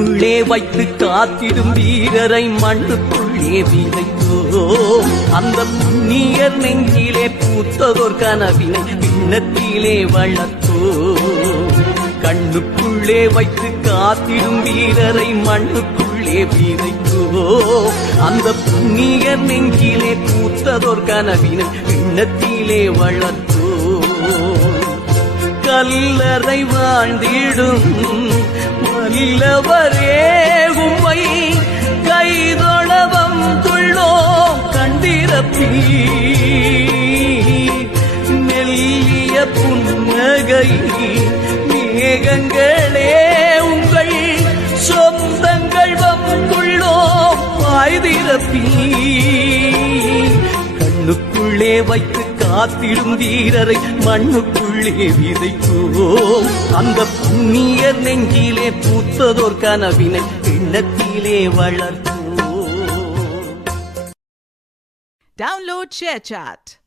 கண்ணுக்குள்ளே வைத்து காத்திடும் வீரரை மண்ணுக்குள்ளே விதைத்தோம். அந்த புண்ணியர் நெஞ்சிலே பூத்ததோர் கனவினை விண்ணத்திலே வளர்த்தோம். கண்ணுக்குள்ளே வைத்து காத்திடும் வீரரை மண்ணுக்குள்ளே விதைத்தோம். அந்த புண்ணியர் நெஞ்சிலே பூத்ததோர் கனவினை விண்ணத்திலே வளர்த்தோம். கல்லறை வாழ்ந்திடும் வல்லவரே உம்மை கைதொழவம் துள்ளோம் கண்டிரப்பி. மெல்லிய புன்னகை மேகங்களே உங்கள் சொந்தங்கள் வந்துள்ளோம் வாய்திரப்பி. கண்ணுக்குள்ளே வைத்து காத்திடும் வீரரை மண்ணுக்குள்ளே விதைத்தோம். அந்த புண்ணியர் நெஞ்சிலே பூத்ததோர் கனவினை எண்ணத்திலே வளர்த்தோம். Download ShareChat.